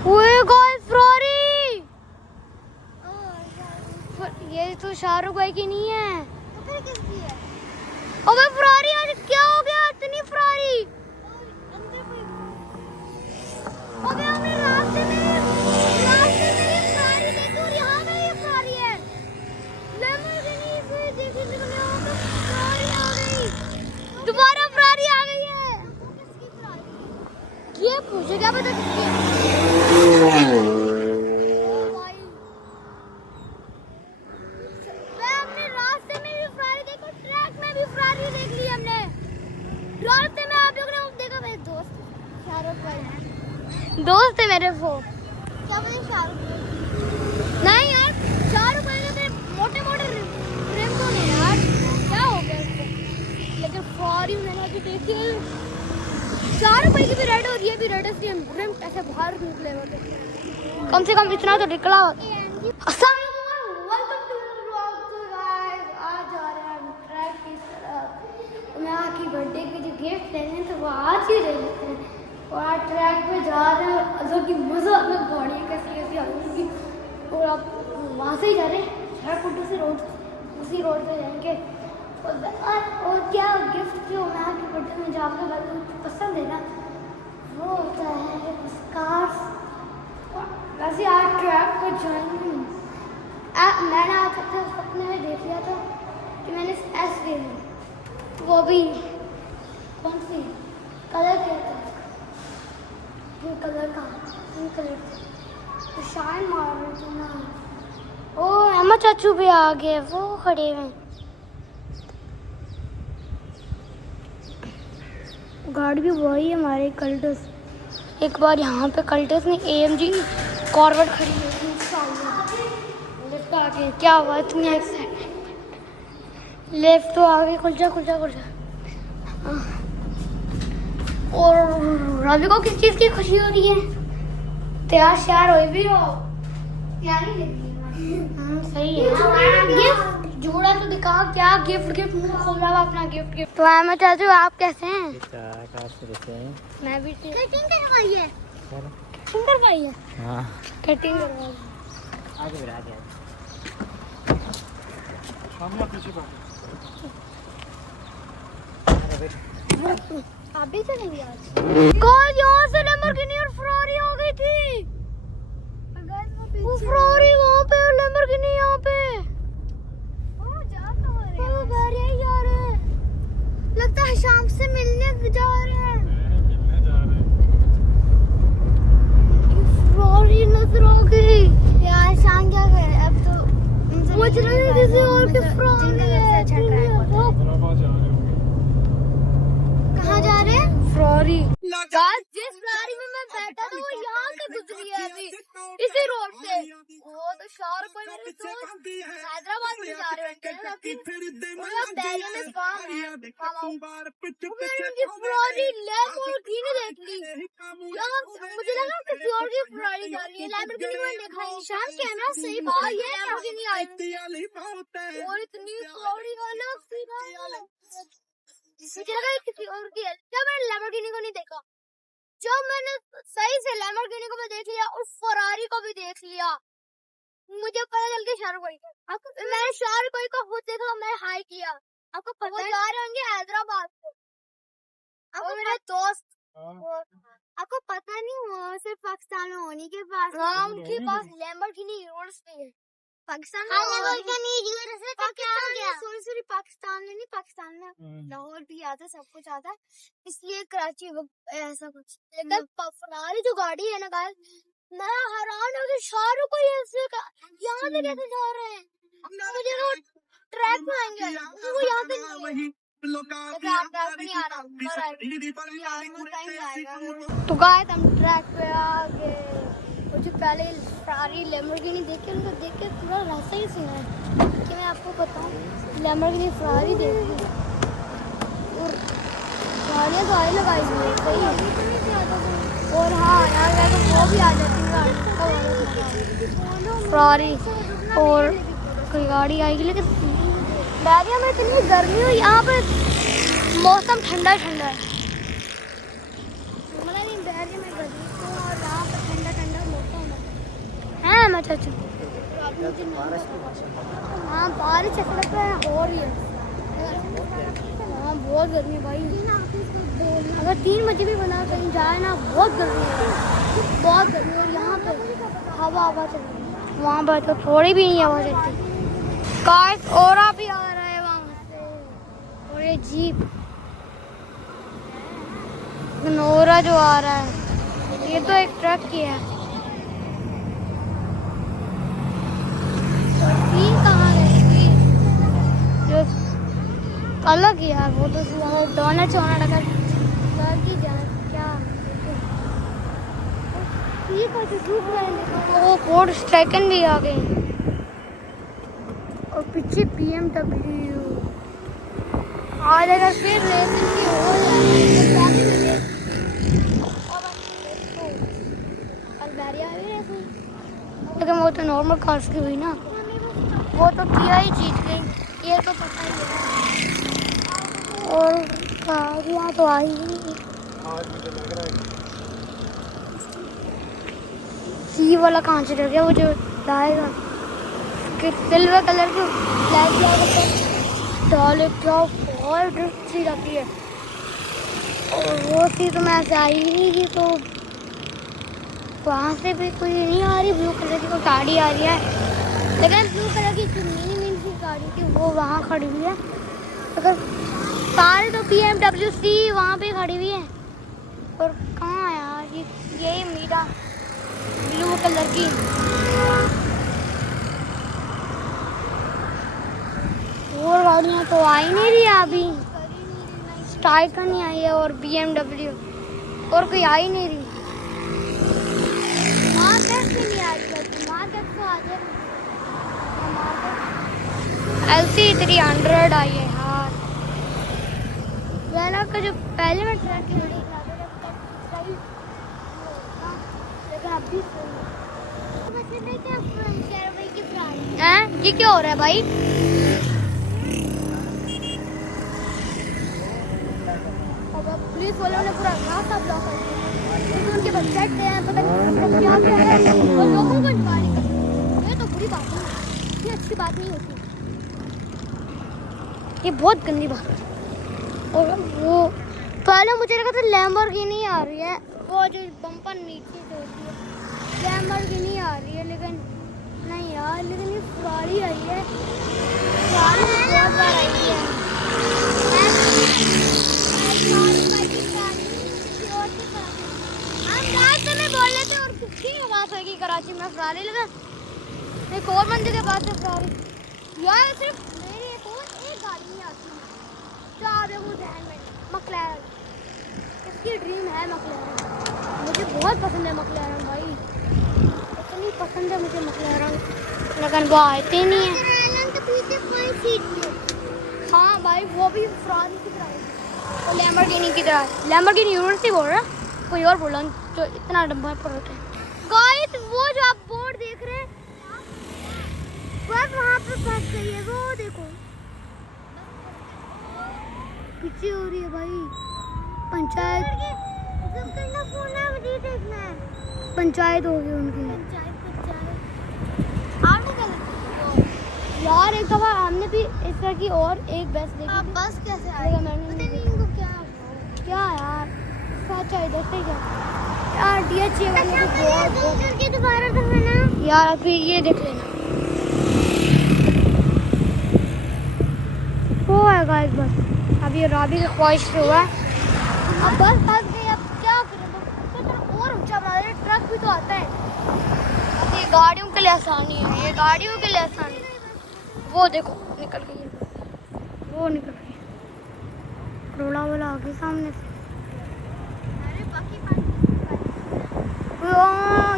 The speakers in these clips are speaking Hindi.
फरारी ये तो शाहरुख भाई की नहीं है तो फिर किसकी है? अबे फरारी आज क्या हो गया इतनी फरारी? अबे हमने रास्ते में ये फरारी देखी और यहाँ पे ये फरारी है। लैम्बोर्गिनी से देखी तो यहाँ पे फरारी आ गई, दोबारा फरारी आ गई है। ये पूछे क्या पता किसकी है? हमने रास्ते में भी फरारी देखी, ट्रैक में भी फरारी देख ली हमने। रास्ते में आप लोगों ने देखा मेरे दोस्त शाहरुख भाई दोस्त है मेरे वो क्या बोले शाहरुख नहीं यार, शाहरुख भाई के मोटे मोटे रिम तो नहीं यार, क्या हो गया इसको? लेकिन फरारी मैंने अभी देखी है, शाहरुख भाई की भी रेड हो रही है, भी रेड है, रिम ऐसे बाहर निकले होते, कम से कम इतना तो निकला होता। की बर्थडे के जो गिफ्ट लेने तो वो आज ही ले लेते हैं और आज ट्रैक पे जा रहे हैं। अजब की मज़ा में गाड़ी कैसी कैसी आएगी और आप वहाँ से ही जा रहे हैं शहरकुंड से रोड, उसी रोड पे जाएंगे। और क्या गिफ्ट जो मैं आपकी बर्थडे में जो आपको पसंद है ना वो होता है स्कार्फ। वैसे आज ट्रैक पर जाएंगे, मैंने आज अपने सपने में देख लिया था कि मैंने एस ले ली, वो भी कौन सी कलर क्या था, पिंक कलर का, पिंक कलर तो शाइन मार रहे थे ना। ओ अम्मा चाचू भी आ गए, वो खड़े हैं। गाड़ी भी वही है हमारे कल्टस। एक बार यहाँ पे कल्टस में AMG कॉर्वेट खड़ी है, लिफ्ट आ गई, क्या हुआ इतनी एक्साइटमेंट? लेफ्ट तो आगे खुल जा। और रवि को किस चीज़ की खुशी हो रही है? तैयार श्यार हो भी हो, तैयारी सही है। गिफ्ट जोड़ा तो दिखा, क्या गिफ्ट मुंह खोला हुआ अपना गिफ्ट। तो मैं चाचू आप कैसे हैं? मैं भी कटिंग करवाई है। हाँ कटिंग करवाई आगे आप भी चलेंगे आज? कल यहाँ से लैम्बोर्गिनी और फरारी आ गई थी, वो फरारी वहाँ पे और लैम्बोर्गिनी यहाँ पे। वो बैरिया ही जा रहे हैं, लगता है शाम से मिलने जा रहे हैं। फरारी नजर आ गई यार, शाम क्या करे अब तो मुझे लगा किसी और के फरारी है। कहाँ जा रहे हैं? फरारी। जिस फरारी में मैं बैठा था वो यहाँ से गुजरी है अभी इसी रोड से। वो तो शाहरुख भाई मेरे दोस्त हैदराबाद में जा रहे हैं, फरारी लैम्बोर्गिनी देख ली। मुझे लगा किसी और की फरारी जा रही है, लैम्बोर्गिनी मैंने देखा ही शाम कैमरा सही बात ये लैम्बोर्गिनी आई और इतनी फरारी वाला मुझे लगा किसी और की है। जब मैंने लैम्बोर्गिनी को नहीं देखा, जब मैंने सही से लैम्बोर्गिनी को भी देख लिया और फरारी को भी देख लिया, मुझे पता चल गया शाहरुख भाई का। मैंने शाहरुख भाई को खुद देखा, मैं हाई किया। आपको पता है जा रहे होंगे हैदराबाद से, आपको मेरा दोस्त। आपको पता नहीं वो सिर्फ पाकिस्तान में होने के पास उनके पास लैम्बोर्गिनी यूरोस पे है। पाकिस्तान में सॉरी पाकिस्तान में नहीं, पाकिस्तान में लाहौर भी आता, सब कुछ आता, इसलिए कराची ऐसा कुछ। लेकिन फरारी जो गाड़ी है ना गाइस, मैं हैरान हो गया, शाहरुख को यहाँ से कैसे जा रहे हैं? मुझे वो ट्रैक में आएंगे, वो यहाँ पे नहीं। तो गाइस हम ट्रैक पे आ गए। मुझे पहले फरारी लैम्बोर्गिनी देख के पूरा रास्ता ही सुना है कि मैं आपको बताऊं, लैम्बोर्गिनी फरारी देख ली और गाड़ियाँ तो आई लगाई हुई है सही है। और हाँ यार तो वो भी आ जाती है फरारी और कोई गाड़ी आएगी। लेकिन बैरिया में इतनी गर्मी हुई, यहाँ पे मौसम ठंडा है। बैरिया में गर्मी और यहाँ पे ठंडा अच्छा अच्छा। हाँ बारिश ऐसा लगता है हो रही है। हाँ बहुत गर्मी है भाई। अगर 3 बजे भी बना कहीं जाए ना बहुत गर्मी है, बहुत गर्मी। और यहाँ पे हवा चल रही है, वहाँ पर तो थोड़ी भी नहीं हवा चलती। गाइस ओरा भी आ रहा है वहाँ से, और ये जीप नोरा जो आ रहा है, ये तो एक ट्रक ही है। तीन कहाँ गए जो अलग ही यार, वो तो डोनट चोनट अगर की जाए क्या ठीक है। तो वो फोर्ड स्ट्राइकन भी आ गए, और पीछे BMW। आज अगर फिर रेसिंग की हो जाए लेकिन वो तो नॉर्मल कार्स की हुई ना, वो तो किया ही जीत गई, ये तो पता ही है। और गाड़ियाँ तो आई ही नहीं। सी वाला कहाँ से गया, वो जो लाएगा सिल्वर कलर की ब्लैक डाले क्या बहुत ड्रिफ्ट सी लगती है। और वो सी तो मैं ऐसे आई ही नहीं थी, तो वहाँ से भी कोई नहीं आ रही। ब्लू कलर की कोई गाड़ी आ रही है, लेकिन ब्लू कलर की जो मिनी सी गाड़ी थी वो वहाँ खड़ी हुई है। अगर सारे तो BMW C वहाँ पे खड़ी हुई है, और कहाँ यार यही मीरा ब्लू कलर की। और गाड़ियाँ तो आ ही नहीं रही अभी, स्ट्राइकर नहीं आई है और BMW, और कोई आ ही नहीं रही। LC 300 आई है यार। वेला का जो पहले में ट्रैक लेकिन ये क्या हो रहा है भाई? पुलिस वालों ने पूरा रास्ता ब्लॉक कर दिया, उनके पास चेक हैं, पता नहीं क्या क्या है, और लोगों को गाड़ी कर। ये तो बुरी बात है, ये अच्छी बात नहीं होती, ये बहुत गंदी बात है। और वो पहले मुझे लगा था लैम्बोर्गिनी आ रही है, वो जो बम्पर नीचे से होती है लैम्बोर्गिनी आ रही है, लेकिन नहीं यार, लेकिन ये फरारी आई है। फरारी बहुत बार आई है। बोल रहे थे और कितनी आवाज होगी कराची में फरारी, लेकिन एक और मंदिर के पास है फरारी। यार सिर्फ मेरी एक गाड़ी नहीं आती, चार वो ध्यान में मकलैरन, इसकी ड्रीम है मकलैरन। मुझे बहुत पसंद है मकलैरन भाई, इतनी पसंद है मुझे मकलैरन, लेकिन वो आते नहीं है। हाँ भाई वो भी फरारी की तरह और लैम्बोर्गिनी की तरह। लैम्बोर्गिनी यूनिवर्सिटी बोल रहा, कोई और बोला जो इतना लंबा पर होता है। गाइस वो जो आप बोर्ड देख रहे हैं बस वहाँ पे फंस गई है, वो देखो पीछे हो रही है भाई। पंचायत होगी उनकी। यार एक दफा हमने भी इस तरह की और एक बस देखी। बस कैसे आई? मैंने क्या यार सच है, देखते क्या यार DHA वाले बहुत दोबारा दिखाना यार। अभी ये देख लेना, वो है गाइस बस। अभी राबी की ख्वाहिश से हुआ, अब बस फंस गई, अब क्या करें? और ऊंचा बना रहे, ट्रक भी तो आता है। अब ये गाड़ियों के लिए आसानी है, ये गाड़ियों के लिए आसानी है। वो देखो निकल गई, वो निकल गई, रोड़ा वाला आ गया सामने से।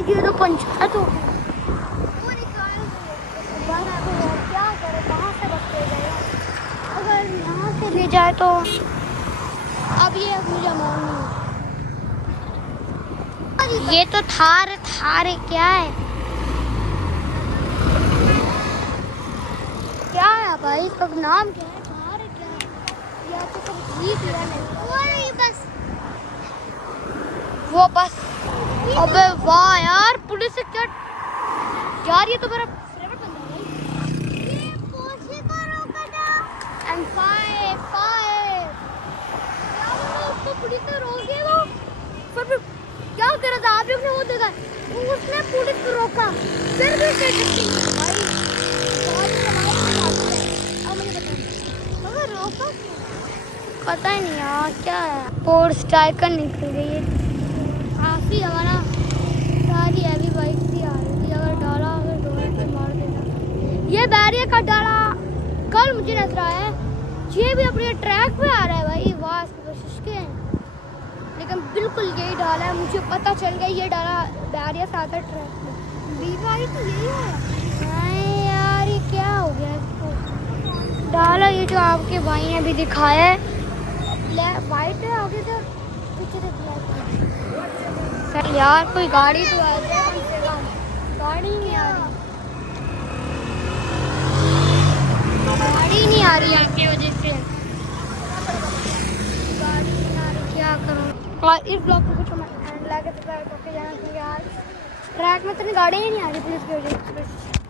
ये तो पंचायत हो गई। क्या करे, कहाँ से बस ले जाए? अगर यहाँ से ले जाए तो अब ये मुझे मालूम नहीं। ये तो थार है, क्या है क्या है भाई, इसका नाम क्या है? थार है क्या है? या तो सब जीप है बस, वो बस। अबे वाह यार, पुलिस से क्या यार ये तो मेरा फेवरेट बंदा है भाई। ये पोर्शे को रोका था एंड फाइव यार वो उसको पुलिस ने रोक दिया वो फिर क्या कर रहा था आप लोग ने वो देखा उसने पुलिस को रोका फिर भी उसने भाई अब मुझे बता मगर रोका पता ही नहीं यार क्या है। पोर्स टाइकर निकल गई है काफ़ी हमारा सारी हैवी बाइक सी आ रही थी अगर डाला अगर डोर पे मार देना। ये बैरियर का डाला कल मुझे नजर आया है ये भी अपने ट्रैक पे आ रहा है भाई वाह इसकी कोशिश के लेकिन बिल्कुल यही डाला है मुझे पता चल गया ये डाला बैरियर से आता ट्रैक पे बीवाई तो यही है नहीं यार ये क्या हो गया इसको डाला ये जो आपके भाई ने अभी दिखाया है वाइट है आगे से पीछे से ब्लैक है। यार कोई गाड़ी तो आ जाए कम से कम गाड़ी नहीं आ रही है इनकी वजह से गाड़ी नहीं आ रही क्या करूँ और इस ब्लॉक को कुछ लाके तो जाना क्योंकि यार ट्रैक में तो गाड़ी ही नहीं आ रही पुलिस की वजह से।